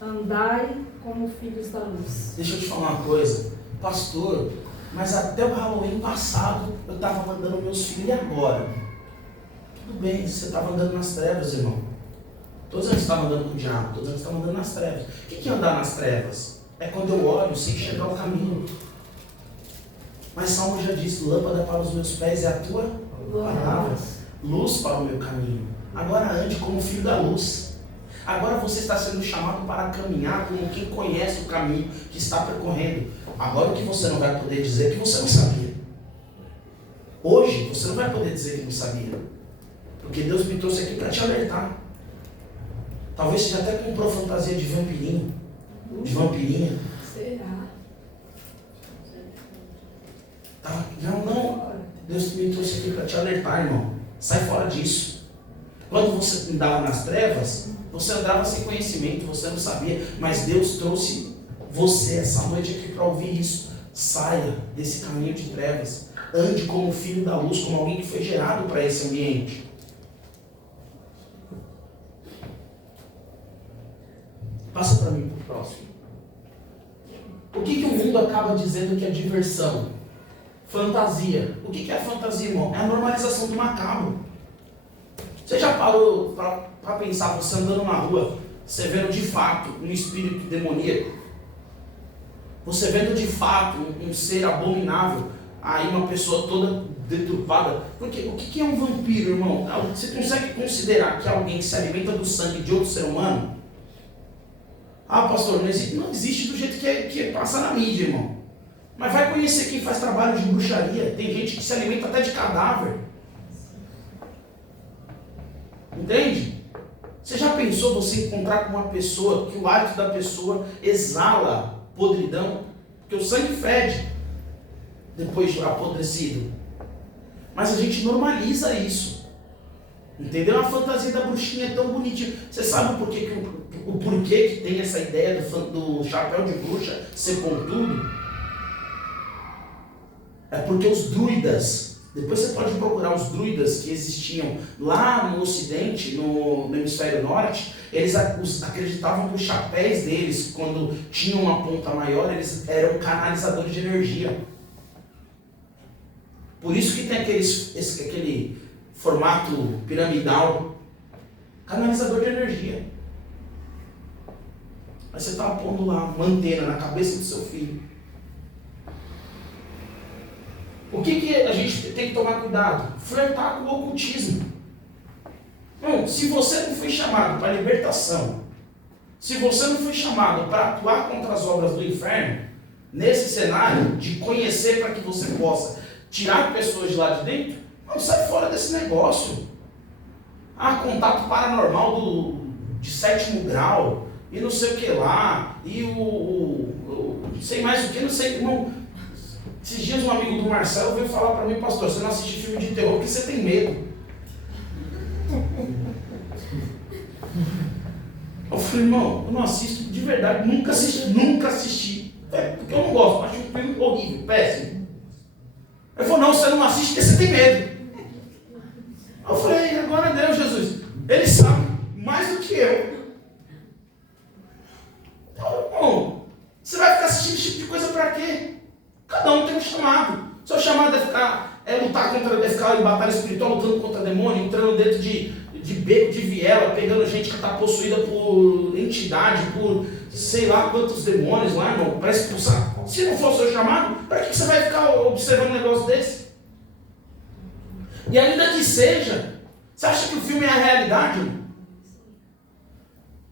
Andai como filhos da luz. Deixa eu te falar uma coisa, pastor, mas até o Halloween passado eu estava mandando meus filhos, e agora? Tudo bem, você estava andando nas trevas, irmão. Todos eles estavam andando com o diabo, todos eles estavam andando nas trevas. O que é andar nas trevas? É quando eu olho sem enxergar o caminho. Mas Salmo já disse, lâmpada para os meus pés é a tua palavra, luz para o meu caminho. Agora ande como filho da luz. Agora você está sendo chamado para caminhar como quem conhece o caminho que está percorrendo. Agora o que você não vai poder dizer é que você não sabia. Hoje você não vai poder dizer que não sabia. Porque Deus me trouxe aqui para te alertar. Talvez você já até comprou fantasia de vampirinho, de vampirinha. Será? Tá? Não. Deus me trouxe aqui para te alertar, irmão. Sai fora disso. Quando você andava nas trevas, você andava sem conhecimento, você não sabia. Mas Deus trouxe você essa noite aqui para ouvir isso. Saia desse caminho de trevas. Ande como filho da luz, como alguém que foi gerado para esse ambiente. Passa para mim pro próximo. O que o mundo acaba dizendo que é diversão? Fantasia. O que é fantasia, irmão? É a normalização do macabro. Você já parou para pensar, você andando na rua, você vendo de fato um espírito demoníaco? Você vendo de fato um ser abominável, aí uma pessoa toda deturpada? Porque o que é um vampiro, irmão? Você consegue considerar que é alguém que se alimenta do sangue de outro ser humano? Ah, pastor, não existe do jeito que passa na mídia, irmão. Mas vai conhecer quem faz trabalho de bruxaria. Tem gente que se alimenta até de cadáver. Entende? Você já pensou você encontrar com uma pessoa que o hálito da pessoa exala podridão? Porque o sangue fede depois de apodrecido. Mas a gente normaliza isso. Entendeu? A fantasia da bruxinha é tão bonitinha. Você sabe o porquê que tem essa ideia do chapéu de bruxa ser pontudo? É porque os druidas, depois você pode procurar os druidas que existiam lá no ocidente, no hemisfério norte, eles acreditavam que os chapéus deles, quando tinham uma ponta maior, eles eram canalizadores de energia. Por isso que tem aquele formato piramidal, canalizador de energia. Aí você está pondo lá uma antena na cabeça do seu filho. O que a gente tem que tomar cuidado? Flertar com o ocultismo. Não, se você não foi chamado para libertação, se você não foi chamado para atuar contra as obras do inferno, nesse cenário de conhecer para que você possa tirar pessoas de lá de dentro, não, sai fora desse negócio. Ah, contato paranormal de 7º grau, e não sei o que lá, e sei mais o que, não sei, irmão. Esses dias um amigo do Marcelo veio falar para mim, pastor, você não assiste filme de terror porque você tem medo. Eu falei, irmão, eu não assisto de verdade, nunca assisti. Porque eu não gosto, acho um filme horrível, péssimo. Ele falou, não, você não assiste porque você tem medo. Eu falei, agora Deus, Jesus, ele sabe mais do que eu. Então, irmão, você vai ficar assistindo esse tipo de coisa para quê? Cada um tem um chamado. Seu chamado é lutar contra, ficar em batalha espiritual, lutando contra demônio, entrando dentro de beco, de viela, pegando gente que está possuída por entidade, por sei lá quantos demônios lá, irmão, para expulsar. Se não for o seu chamado, para que você vai ficar observando um negócio desse? E ainda que seja, você acha que o filme é a realidade, irmão?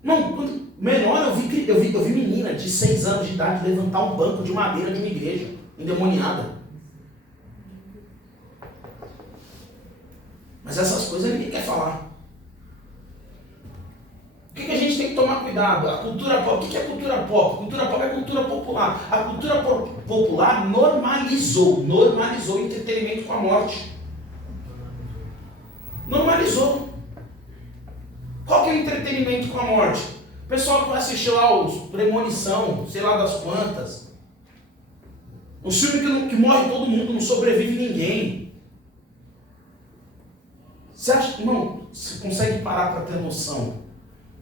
Não, quando menor eu vi menina de 6 anos de idade levantar um banco de madeira de uma igreja endemoniada. Mas essas coisas ninguém quer falar. O que a gente tem que tomar cuidado? A cultura pop. O que é cultura pop? Cultura pop é cultura popular. A cultura popular normalizou o entretenimento com a morte. Normalizou. Qual que é o entretenimento com a morte? O pessoal que vai assistir lá os Premonição, sei lá das quantas. Um filme que morre todo mundo, não sobrevive ninguém. Você acha, irmão, você consegue parar para ter noção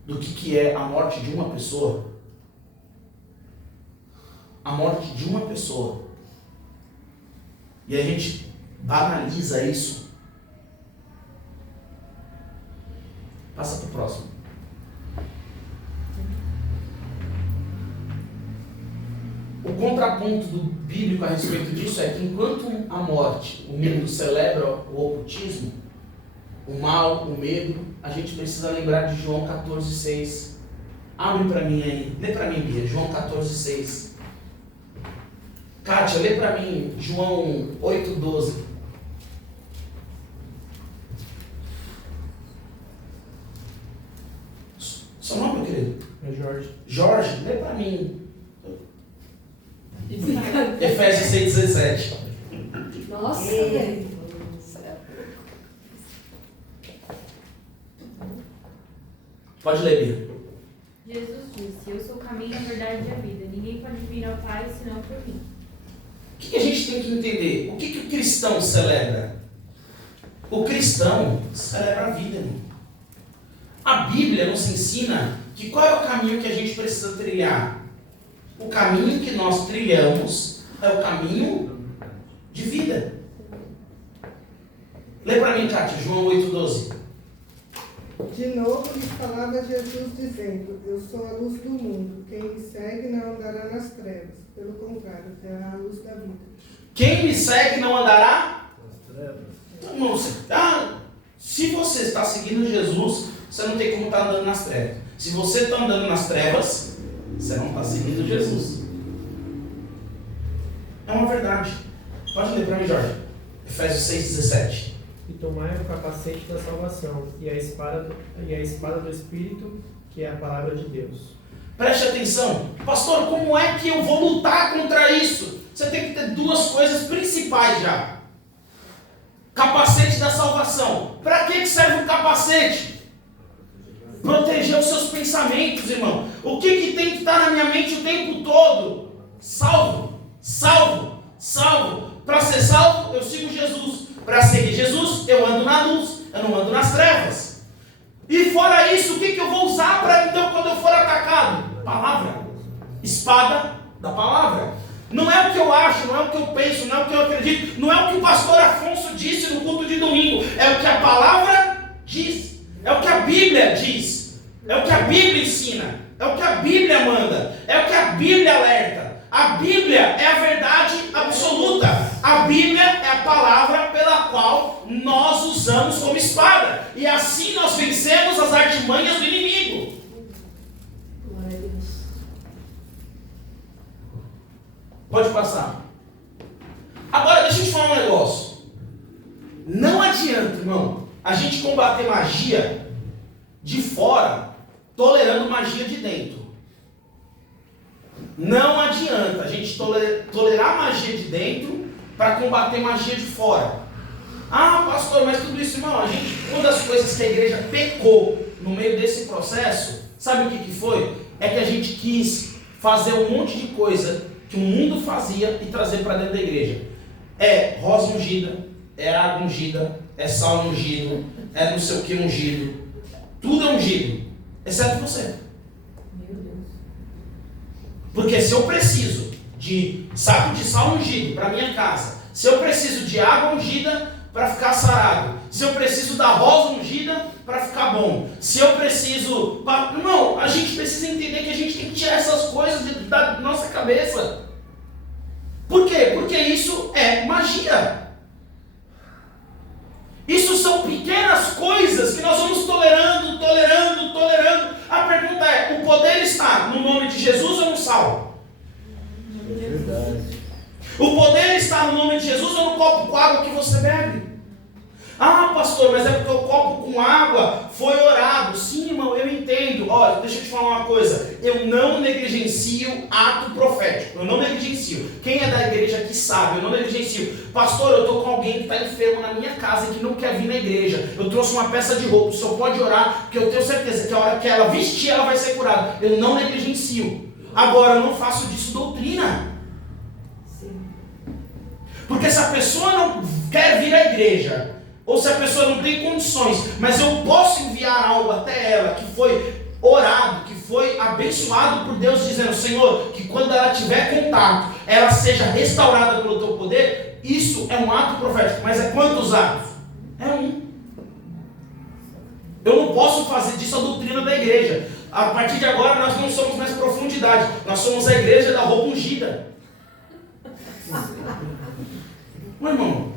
do que é a morte de uma pessoa? A morte de uma pessoa. E a gente banaliza isso. Passa para o próximo. O contraponto do bíblico a respeito disso é que enquanto a morte, o mundo celebra o ocultismo, o mal, o medo, a gente precisa lembrar de João 14,6. Abre para mim aí, lê para mim, Bia, João 14,6. Kátia, lê para mim João 8,12. Seu nome, meu querido? É Jorge. Jorge, lê para mim. Efésios 6,17. Nossa, Pode ler, Bia. Jesus disse, eu sou o caminho, a verdade e a vida. Ninguém pode vir ao Pai senão por mim. O que a gente tem que entender? O que o cristão celebra? O cristão celebra a vida, irmão. A Bíblia nos ensina que qual é o caminho que a gente precisa trilhar? O caminho que nós trilhamos é o caminho de vida. Lê para mim, Cátia, João 8,12. De novo lhes falava Jesus dizendo: Eu sou a luz do mundo. Quem me segue não andará nas trevas. Pelo contrário, terá a luz da vida. Quem me segue não andará? Nas trevas. Não, se você está seguindo Jesus, você não tem como estar andando nas trevas. Se você está andando nas trevas, você não está seguindo Jesus. É uma verdade. Pode ler para mim, Jorge. Efésios 6,17. E tomai o capacete da salvação e a espada do Espírito, que é a palavra de Deus. Preste atenção. Pastor, como é que eu vou lutar contra isso? Você tem que ter duas coisas principais já. Capacete da salvação. Para que serve o capacete? Proteger os seus pensamentos, irmão. O que tem que estar na minha mente o tempo todo? Salvo, salvo, salvo. Para ser salvo, eu sigo Jesus. Para seguir Jesus, eu ando na luz, eu não ando nas trevas. E fora isso, o que eu vou usar para então quando eu for atacado? Palavra. Espada da palavra. Não é o que eu acho, não é o que eu penso, não é o que eu acredito, não é o que o pastor Afonso disse no culto de domingo, é o que a palavra diz, é o que a Bíblia diz, é o que a Bíblia ensina, é o que a Bíblia manda, é o que a Bíblia alerta. A Bíblia é a verdade absoluta. A Bíblia é a palavra pela qual nós usamos como espada. E assim nós vencemos as artimanhas do inimigo. Glória a Deus. Pode passar. Agora deixa eu te falar um negócio. Não adianta, irmão, a gente combater magia de fora, tolerando magia de dentro. Não adianta a gente tolerar magia de dentro para combater magia de fora. Ah, pastor, mas tudo isso, irmão, uma das coisas que a igreja pecou no meio desse processo, sabe o que foi? É que a gente quis fazer um monte de coisa que o mundo fazia e trazer para dentro da igreja. É rosa ungida, é água ungida, é sal ungido, é não sei o que ungido. Tudo é ungido, exceto você. Porque se eu preciso de saco de sal ungido para minha casa, se eu preciso de água ungida para ficar sarado, se eu preciso da rosa ungida para ficar bom, se eu preciso... Não, a gente precisa entender que a gente tem que tirar essas coisas da nossa cabeça. Por quê? Porque isso é magia. Isso são pequenas coisas que nós vamos tolerando. A pergunta é, o poder está no nome de Jesus ou no sal? É verdade. O poder está no nome de Jesus ou no copo com água que você bebe? Ah, pastor, mas é porque o copo com água foi orado. Sim, irmão, eu entendo. Olha, deixa eu te falar uma coisa. Eu não negligencio ato profético. Eu não negligencio. Quem é da igreja aqui sabe, eu não negligencio. Pastor, eu estou com alguém que está enfermo na minha casa e que não quer vir na igreja. Eu trouxe uma peça de roupa. O senhor pode orar, porque eu tenho certeza que a hora que ela vestir, ela vai ser curada. Eu não negligencio. Agora, eu não faço disso doutrina. Porque se a pessoa não quer vir à igreja, ou se a pessoa não tem condições, mas eu posso enviar algo até ela que foi orado, que foi abençoado por Deus, dizendo, Senhor, que quando ela tiver contato, ela seja restaurada pelo teu poder, isso é um ato profético. Mas é quantos atos? É um. Eu não posso fazer disso a doutrina da igreja. A partir de agora nós não somos mais profundidade, nós somos a igreja da roupa ungida. Meu irmão,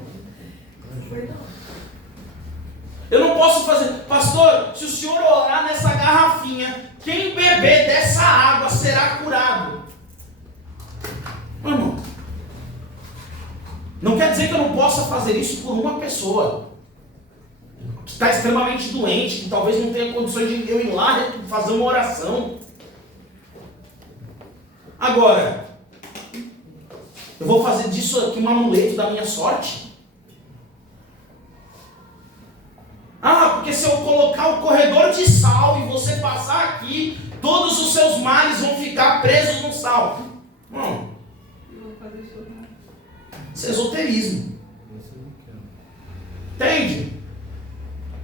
eu não posso fazer, pastor, se o senhor orar nessa garrafinha, quem beber dessa água será curado. Meu irmão, não quer dizer que eu não possa fazer isso por uma pessoa que está extremamente doente, que talvez não tenha condições de eu ir lá fazer uma oração. Agora, eu vou fazer disso aqui um amuleto da minha sorte? Ah, porque se eu colocar o corredor de sal e você passar aqui, todos os seus males vão ficar presos no sal. Não. Isso é esoterismo. Entende?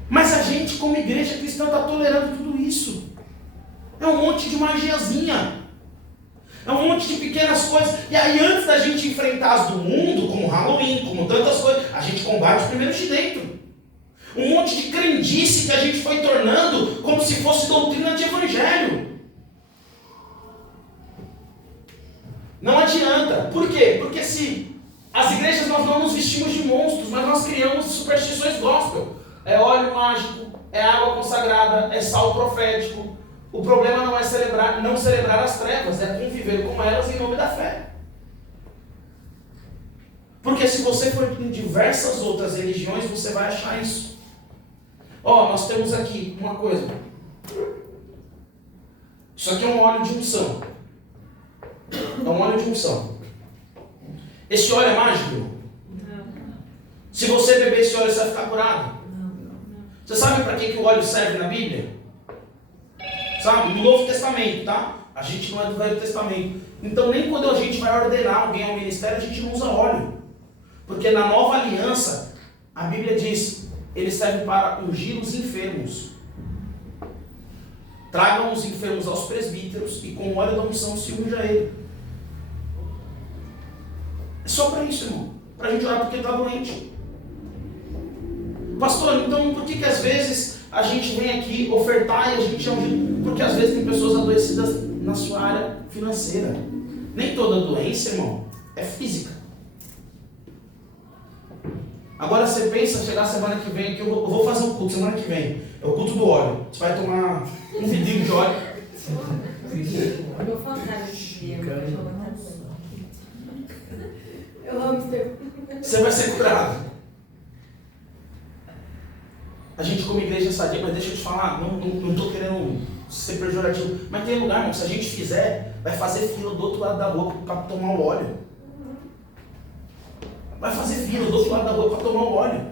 Mas a gente, como igreja cristã, está tolerando tudo isso. É um monte de magiazinha. É um monte de pequenas coisas. E aí, antes da gente enfrentar as do mundo, como Halloween, como tantas coisas, a gente combate primeiro de dentro. Um monte de crendice que a gente foi tornando como se fosse doutrina de evangelho. Não adianta. Por quê? Porque se as igrejas nós não nos vestimos de monstros, mas nós criamos superstições gospel. É óleo mágico, é água consagrada, é sal profético. O problema não é não celebrar as trevas, é conviver com elas em nome da fé. Porque se você for em diversas outras religiões, você vai achar isso. Nós temos aqui uma coisa. Isso aqui é um óleo de unção. É um óleo de unção. Esse óleo é mágico? Não. Se você beber esse óleo, você vai ficar curado? Não. Você sabe para que o óleo serve na Bíblia? Sabe? No Novo Testamento, tá? A gente não é do Velho Testamento. Então nem quando a gente vai ordenar alguém ao ministério, a gente não usa óleo. Porque na Nova Aliança, a Bíblia diz, ele serve para ungir os enfermos. Tragam os enfermos aos presbíteros e com o óleo da unção se unja ele. É só para isso, irmão. Para a gente orar porque está doente. Pastor, então por que às vezes a gente vem aqui ofertar e a gente é ungido? Porque às vezes tem pessoas adoecidas na sua área financeira. Nem toda doença, irmão, é física. Agora você pensa, chegar semana que vem, que eu vou fazer um culto semana que vem. É o culto do óleo. Você vai tomar um vidrinho de óleo. Eu vou falar desse dia. Eu amo ter. Você vai ser curado. A gente como igreja sadia, mas deixa eu te falar, não estou querendo ser pejorativo. Mas tem lugar, irmão, se a gente fizer, vai fazer fila do outro lado da rua para tomar o óleo. Vai fazer fila do outro lado da rua para tomar o óleo.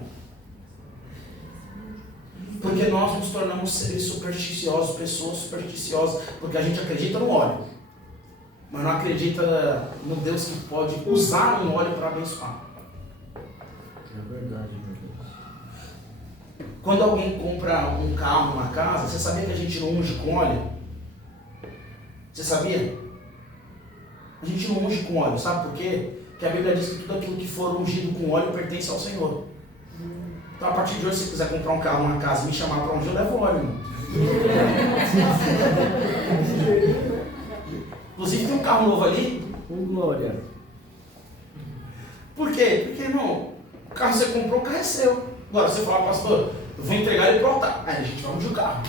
Porque nós nos tornamos seres supersticiosos, pessoas supersticiosas, porque a gente acredita no óleo, mas não acredita no Deus que pode usar um óleo para abençoar. É verdade, Quando alguém compra um carro, uma casa, você sabia que a gente não unge com óleo? Você sabia? A gente não unge com óleo, sabe por quê? Porque a Bíblia diz que tudo aquilo que for ungido com óleo pertence ao Senhor. Então a partir de hoje, se você quiser comprar um carro, uma casa e me chamar para ungir, eu levo óleo, irmão. Inclusive tem um carro novo ali. Com glória. Por quê? Porque, irmão, o carro você comprou, o carro é seu. Agora você fala, pastor, eu vou entregar ele pro altar. Aí a gente vai ungir o carro.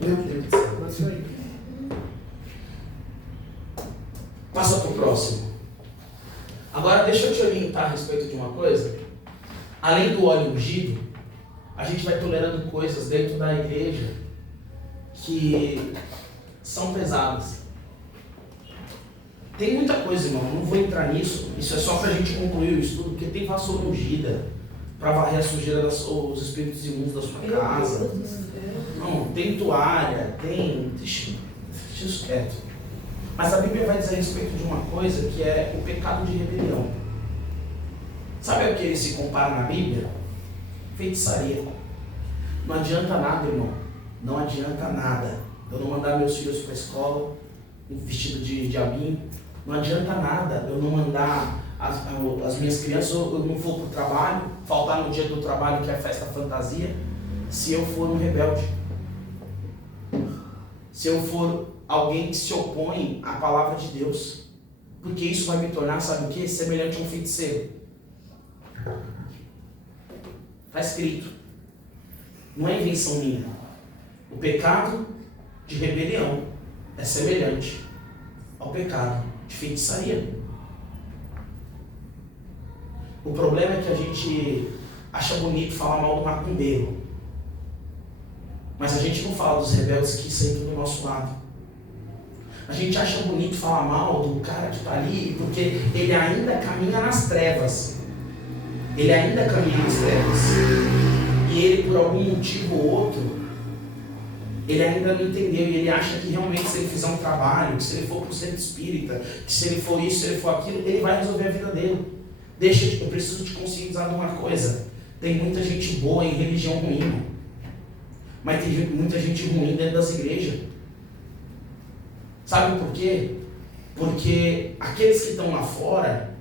Meu Deus do céu. Passa pro próximo. Agora deixa eu te orientar a respeito de uma coisa. Além do óleo ungido, a gente vai tolerando coisas dentro da igreja que são pesadas. Tem muita coisa, irmão, eu não vou entrar nisso. Isso é só para a gente concluir o estudo, porque tem vassoura ungida para varrer a sujeira dos espíritos imundos da sua casa. Não, tem toalha, tem... Deixa isso quieto. Mas a Bíblia vai dizer a respeito de uma coisa que é o pecado de rebelião. Sabe o que ele se compara na Bíblia? Feitiçaria. Não adianta nada, irmão. Não adianta nada. Eu não mandar meus filhos para a escola vestido de diabinho. Não adianta nada eu não mandar as minhas crianças, eu não for para o trabalho, faltar no dia do trabalho que é a festa fantasia, se eu for um rebelde. Se eu for alguém que se opõe à palavra de Deus. Porque isso vai me tornar, sabe o que? Semelhante a um feiticeiro. Está escrito. Não é invenção minha. O pecado de rebelião é semelhante ao pecado de feitiçaria. O problema é que a gente acha bonito falar mal do macumbeiro. Mas a gente não fala dos rebeldes que sentam do nosso lado. A gente acha bonito falar mal do cara que está ali, porque ele ainda caminha nas trevas. Ele ainda caminha nas trevas. E ele, por algum motivo ou outro, ele ainda não entendeu. E ele acha que realmente se ele fizer um trabalho, que se ele for para o centro espírita, que se ele for isso, se ele for aquilo, ele vai resolver a vida dele. Eu preciso te conscientizar de uma coisa. Tem muita gente boa em religião ruim, mas tem muita gente ruim dentro das igrejas. Sabe por quê? Porque aqueles que estão lá fora,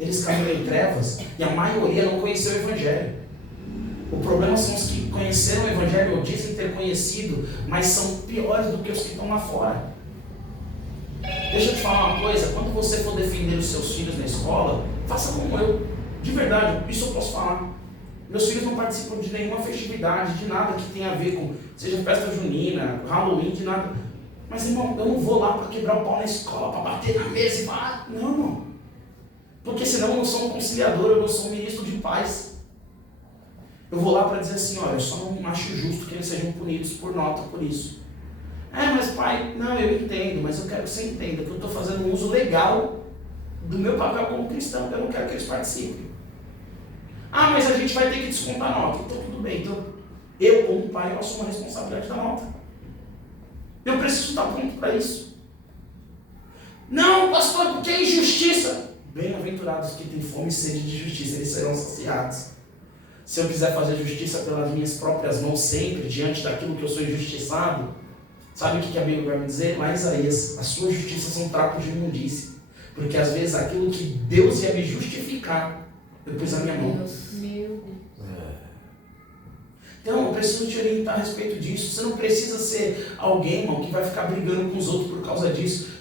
eles caminham em trevas e a maioria não conheceu o Evangelho. O problema são os que conheceram o Evangelho ou dizem ter conhecido, mas são piores do que os que estão lá fora. Deixa eu te falar uma coisa, quando você for defender os seus filhos na escola, faça como eu. De verdade, isso eu posso falar. Meus filhos não participam de nenhuma festividade, de nada que tenha a ver com, seja festa junina, Halloween, de nada. Mas, irmão, eu não vou lá para quebrar o pau na escola, para bater na mesa e falar, não, irmão. Porque senão eu não sou um conciliador, eu não sou um ministro de paz. Eu vou lá para dizer assim, olha, eu só não acho justo que eles sejam punidos por nota por isso. Mas pai, não, eu entendo, mas eu quero que você entenda que eu estou fazendo um uso legal do meu papel como cristão, eu não quero que eles participem. Mas a gente vai ter que descontar a nota. Então tudo bem, então eu como pai eu assumo a responsabilidade da nota. Eu preciso estar pronto para isso. Não, pastor, porque é injustiça. Bem-aventurados que têm fome e sede de justiça, eles serão saciados. Se eu quiser fazer justiça pelas minhas próprias mãos sempre, diante daquilo que eu sou injustiçado, sabe o que a Bíblia vai me dizer? Lá em Isaías, as suas justiças são trapos de imundície. Porque às vezes aquilo que Deus ia me justificar, eu pus na minha mão. Meu Deus. Então, eu preciso te orientar a respeito disso. Você não precisa ser alguém, irmão, que vai ficar brigando com os outros por causa disso.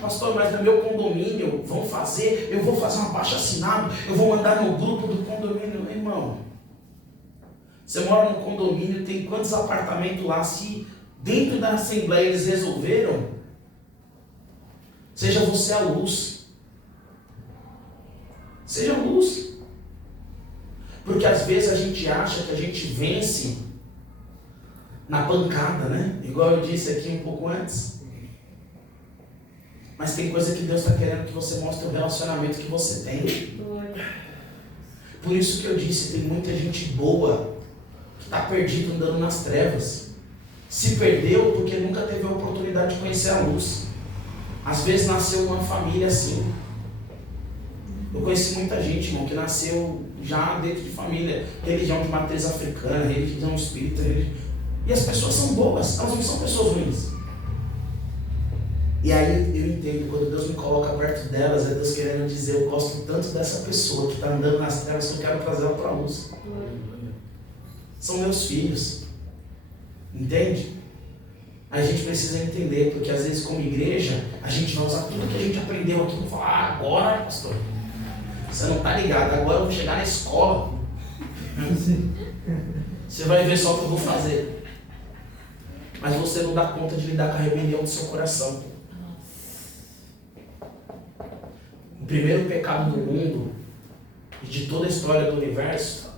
Pastor, mas no meu condomínio eu vou fazer um abaixo-assinado, eu vou mandar no grupo do condomínio. Irmão, você mora num condomínio, tem quantos apartamentos lá? Se dentro da assembleia eles resolveram, seja você a luz. Seja a luz. Porque às vezes a gente acha que a gente vence na pancada, né? Igual eu disse aqui um pouco antes. Mas tem coisa que Deus está querendo que você mostre o relacionamento que você tem. Por isso que eu disse, tem muita gente boa que está perdido andando nas trevas. Se perdeu porque nunca teve a oportunidade de conhecer a luz. Às vezes nasceu numa família assim. Eu conheci muita gente, irmão, que nasceu já dentro de família, religião de matriz africana, religião espírita, e as pessoas são boas, elas não são pessoas ruins. E aí eu entendo, quando Deus me coloca perto delas, é Deus querendo dizer, eu gosto tanto dessa pessoa que está andando nas trevas que eu quero trazer ela para a luz. São meus filhos. Entende? A gente precisa entender, porque às vezes como igreja, a gente vai usar tudo que a gente aprendeu aqui e falar, agora, pastor, você não está ligado, agora eu vou chegar na escola. Você vai ver só o que eu vou fazer. Mas você não dá conta de lidar com a rebelião do seu coração. O primeiro pecado do mundo e de toda a história do universo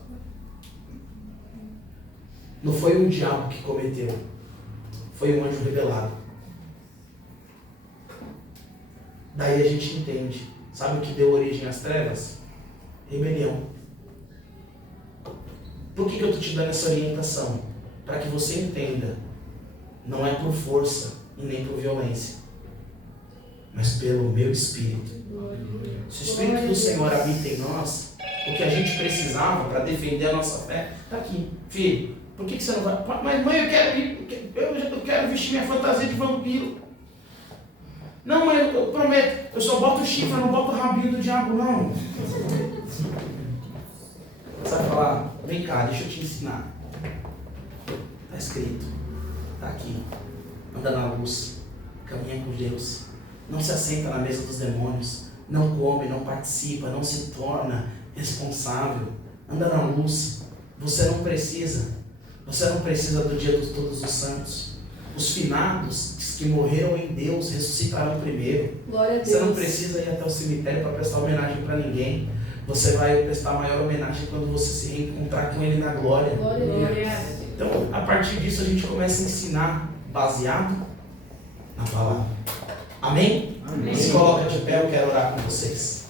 não foi um diabo que cometeu, foi um anjo rebelado. Daí a gente entende. Sabe o que deu origem às trevas? Rebelião. Por que eu estou te dando essa orientação? Para que você entenda, não é por força e nem por violência, mas pelo meu Espírito. Se o Espírito do Senhor habita em nós, o que a gente precisava para defender a nossa fé, está aqui. Filho, por que você não vai? Mas mãe, eu quero vestir minha fantasia de vampiro. Não, mãe, eu prometo, eu só boto o chifre, eu não boto o rabinho do diabo, não. Sabe falar? Vem cá, deixa eu te ensinar. Está escrito, está aqui. Anda na luz, caminha com Deus. Não se assenta na mesa dos demônios. Não come, não participa, não se torna responsável. Anda na luz. Você não precisa do dia de todos os santos. Os finados que morreram em Deus ressuscitarão primeiro. Glória a Deus. Você não precisa ir até o cemitério para prestar homenagem para ninguém. Você vai prestar a maior homenagem quando você se reencontrar com Ele na glória. Glória a Deus. Então, a partir disso, a gente começa a ensinar baseado na palavra. Amém? Amém. Se coloca de pé, eu quero orar com vocês.